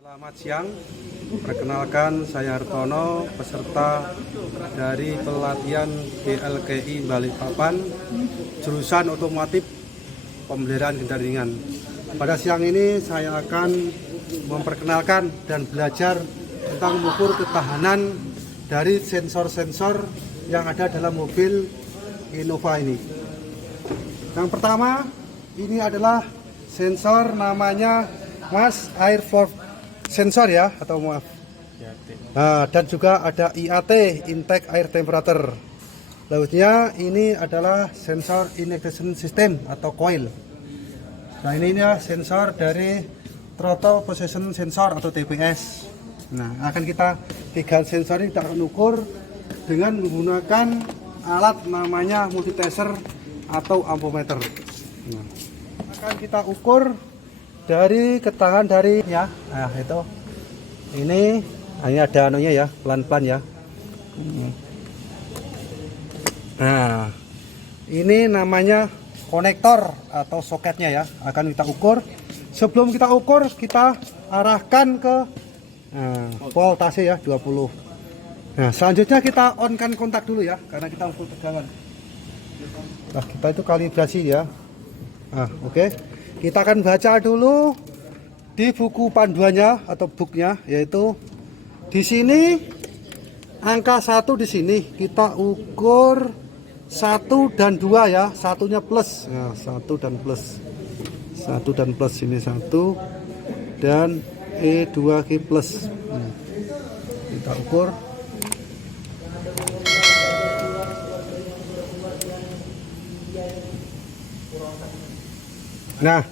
Selamat siang, perkenalkan saya Hartono, peserta dari pelatihan GLGI Balikpapan, jurusan otomotif pemeliharaan kendaraan ringan. Pada siang ini saya akan memperkenalkan dan belajar tentang mengukur ketahanan dari sensor-sensor yang ada dalam mobil Innova ini. Yang pertama, ini adalah sensor namanya Air Force sensor ya, atau maaf. Nah, dan juga ada IAT, intake air temperature. Lainnya ini adalah sensor injection system atau coil. Nah, ini ya sensor dari throttle position sensor atau TPS. Nah, akan kita tiga sensor ini kita akan ukur dengan menggunakan alat namanya multitester atau ampometer. Nah, akan kita ukur dari ketahanan dari ya, nah itu ini ada anunya ya, pelan-pelan ya. Nah, ini namanya konektor atau soketnya ya, akan kita ukur. Sebelum kita ukur, kita arahkan ke voltase ya 20. Nah, selanjutnya kita on-kan kontak dulu ya, karena kita full tegangan. Nah, kita itu kalibrasi ya. Nah, oke. Kita akan baca dulu di buku panduannya atau booknya, yaitu di sini angka 1 di sini kita ukur 1 dan 2 ya, satunya plus. Nah, 1 dan plus. 1 dan plus ini 1 dan E2G plus. Kita ukur. Nah,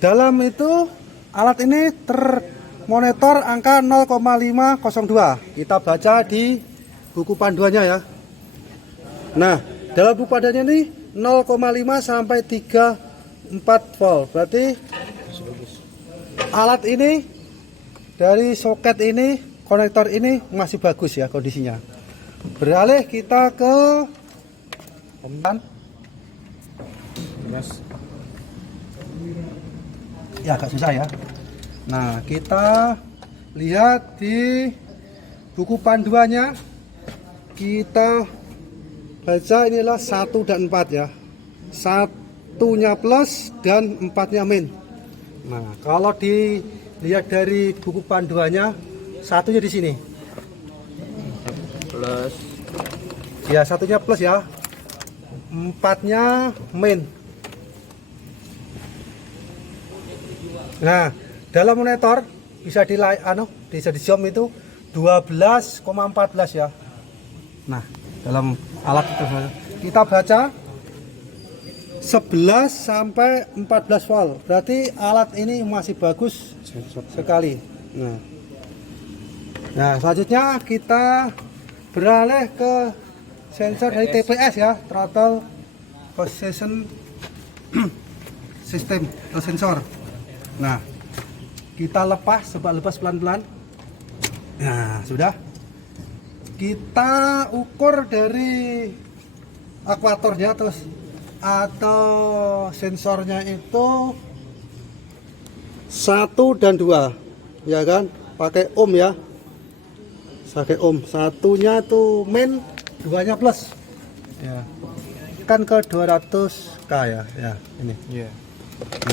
dalam itu alat ini termonitor angka 0,502. Kita baca di buku panduannya ya. Nah, dalam buku panduannya ini 0,5 sampai 34 volt. Berarti alat ini dari soket ini, konektor ini masih bagus ya kondisinya. Beralih kita ke ya, agak susah ya. Nah, kita lihat di buku panduannya, kita baca inilah 1 dan 4 ya, 1-nya plus dan 4-nya min. Nah, kalau dilihat dari buku panduannya, 1-nya di sini plus ya, 1-nya plus ya, 4-nya min. Nah, dalam monitor bisa bisa di zoom itu 12,14 ya. Nah, dalam alat itu kita baca 11 sampai 14 volt. Berarti alat ini masih bagus sekali. Nah, selanjutnya kita beralih ke sensor dari TPS ya, throttle position system atau sensor. Nah, kita lepas pelan-pelan. Nah, sudah. Kita ukur dari akuatornya atau sensornya itu 1 dan 2 ya kan, pakai ohm ya, pakai ohm. 1-nya tuh min, 2-nya plus ya, kan ke 200k ya ini ya.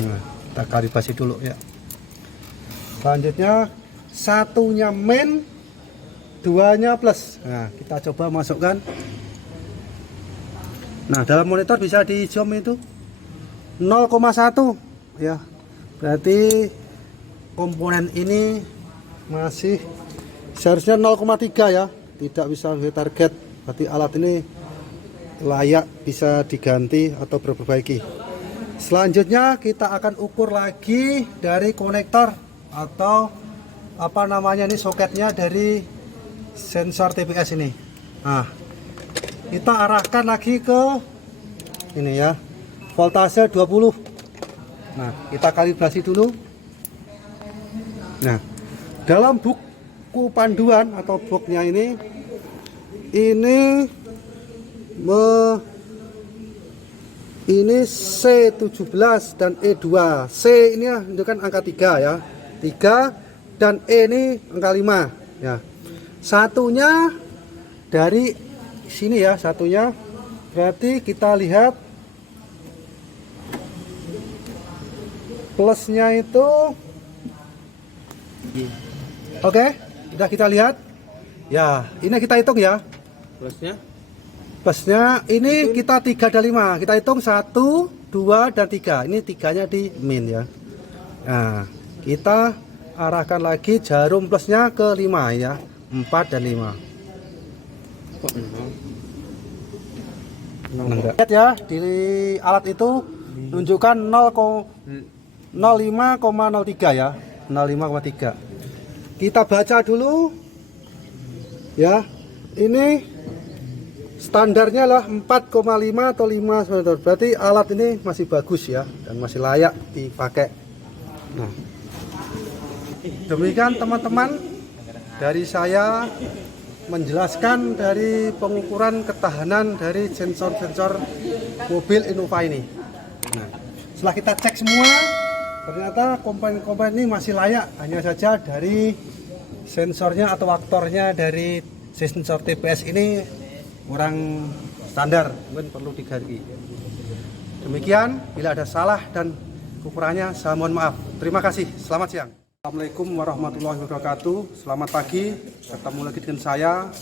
Nah, kita kalibrasi dulu ya. Selanjutnya 1-nya min, 2-nya plus. Nah, kita coba masukkan. Nah, dalam monitor bisa di zoom itu 0,1 ya. Berarti komponen ini masih seharusnya 0,3 ya, tidak bisa target. Berarti alat ini layak bisa diganti atau diperbaiki. Selanjutnya kita akan ukur lagi dari konektor atau apa namanya ini, soketnya dari sensor TPS ini. Nah, kita arahkan lagi ke ini ya, voltase 20. Nah, kita kalibrasi dulu. Nah, dalam buku panduan atau booknya ini ini C17 dan E2. C ini menunjukkan angka 3 ya. 3 dan E ini angka 5 ya. Satunya dari sini ya, satunya berarti kita lihat plusnya itu oke, sudah kita lihat ya. Ini kita hitung ya, plusnya ini kita 3 dan 5 kita hitung 1, 2 dan 3. Ini 3-nya di min ya. Nah, kita arahkan lagi jarum plusnya ke 5 ya, 4 dan 5. Lihat ya, di alat itu menunjukkan 05,03 ya, 05,3. Kita baca dulu ya. Ini standarnya lah 4,5 atau 5 cm. Berarti alat ini masih bagus ya, dan masih layak dipakai. Nah, demikian teman-teman dari saya menjelaskan dari pengukuran ketahanan dari sensor-sensor mobil Innova ini. Nah, setelah kita cek semua, ternyata komponen-komponen ini masih layak, hanya saja dari sensornya atau aktornya dari sensor TPS ini kurang standar, mungkin perlu diganti. Demikian, bila ada salah dan kekurangannya saya mohon maaf. Terima kasih, selamat siang. Assalamualaikum warahmatullahi wabarakatuh. Selamat pagi, ketemu lagi dengan saya.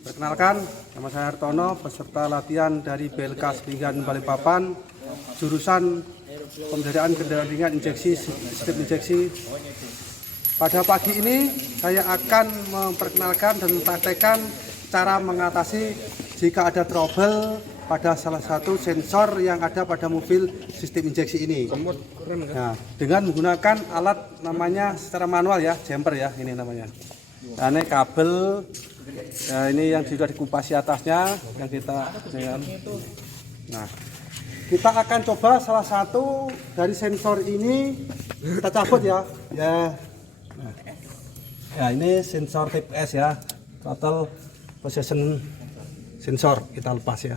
Perkenalkan, nama saya Hartono, peserta latihan dari BLK Selingan Balikpapan, jurusan pemeliharaan kendaraan ringan injeksi, sistem injeksi. Pada pagi ini saya akan memperkenalkan dan mempraktekkan cara mengatasi jika ada trouble pada salah satu sensor yang ada pada mobil sistem injeksi ini. Nah, dengan menggunakan alat namanya secara manual ya, jumper ya, ini namanya. Nah, ini kabel ya, ini yang sudah dikupasi atasnya yang kita. Nah, kita akan coba salah satu dari sensor ini kita cabut ya. Nah, ya ini sensor TPS ya, total position sensor kita lepas ya.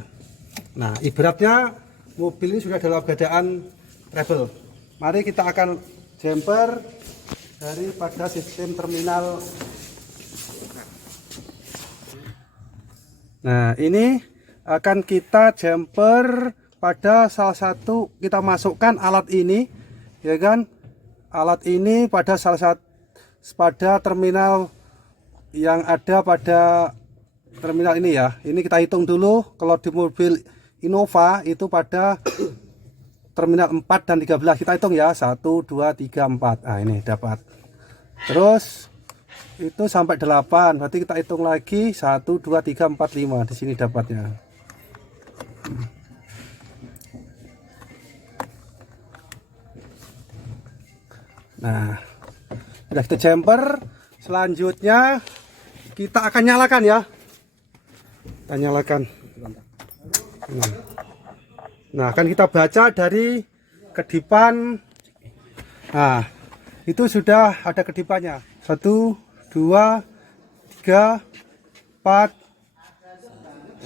Nah, ibaratnya mobil ini sudah dalam keadaan trouble. Mari kita akan jumper daripada sistem terminal. Nah, ini akan kita jumper pada salah satu, kita masukkan alat ini ya kan, alat ini pada salah satu pada terminal yang ada pada terminal ini ya. Ini kita hitung dulu, kalau di mobil Innova itu pada terminal 4 dan 13 kita hitung ya, 1, 2, 3, 4. Nah, ini dapat. Terus itu sampai 8, berarti kita hitung lagi 1, 2, 3, 4, 5. Di sini dapatnya. Nah, sudah kita jumper. Selanjutnya kita akan nyalakan ya. Kita nyalakan. Nah, akan kita baca dari kedipan. Nah, itu sudah ada kedipannya. 1, 2, 3, 4,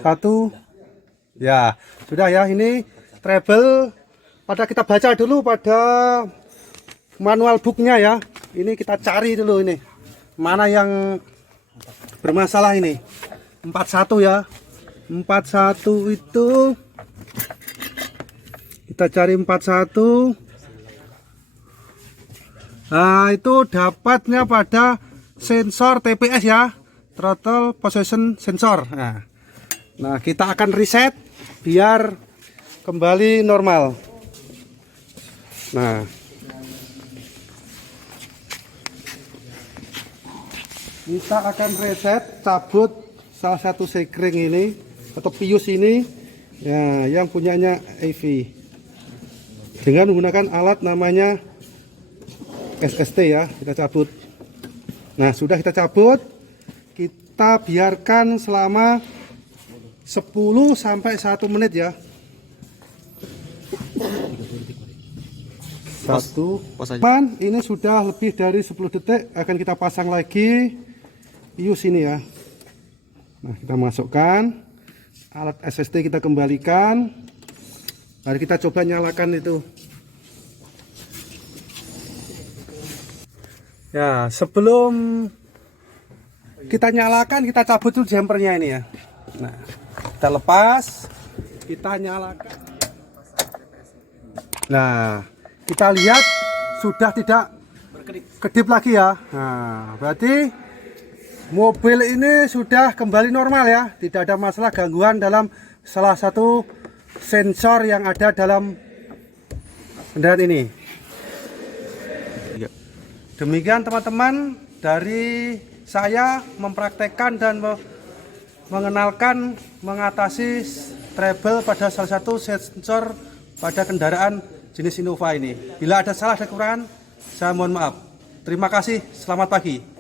1. Ya, sudah ya. Ini treble. Pada kita baca dulu pada manual booknya ya. Ini kita cari dulu ini. Mana yang bermasalah ini. 41 ya. 41 itu kita cari 41. Nah, itu dapatnya pada sensor TPS ya, throttle position sensor. Nah, kita akan reset biar kembali normal. Nah, kita akan reset, cabut salah satu sekring ini atau pius ini ya, yang punyanya EV dengan menggunakan alat namanya SST ya. Kita cabut. Nah, sudah kita cabut, kita biarkan selama 10 sampai 1 menit ya. Teman, ini sudah lebih dari 10 detik, akan kita pasang lagi pius ini ya. Nah, kita masukkan alat SST, kita kembalikan. Mari kita coba nyalakan itu. Ya, sebelum kita nyalakan, kita cabut dulu jumpernya ini ya. Nah, kita lepas, kita nyalakan. Nah, kita lihat sudah tidak kedip lagi ya. Nah, berarti mobil ini sudah kembali normal ya. Tidak ada masalah gangguan dalam salah satu sensor yang ada dalam kendaraan ini. Demikian teman-teman, dari saya mempraktekkan dan mengenalkan mengatasi trouble pada salah satu sensor pada kendaraan jenis Innova ini. Bila ada salah, ada kekurangan, saya mohon maaf. Terima kasih, selamat pagi.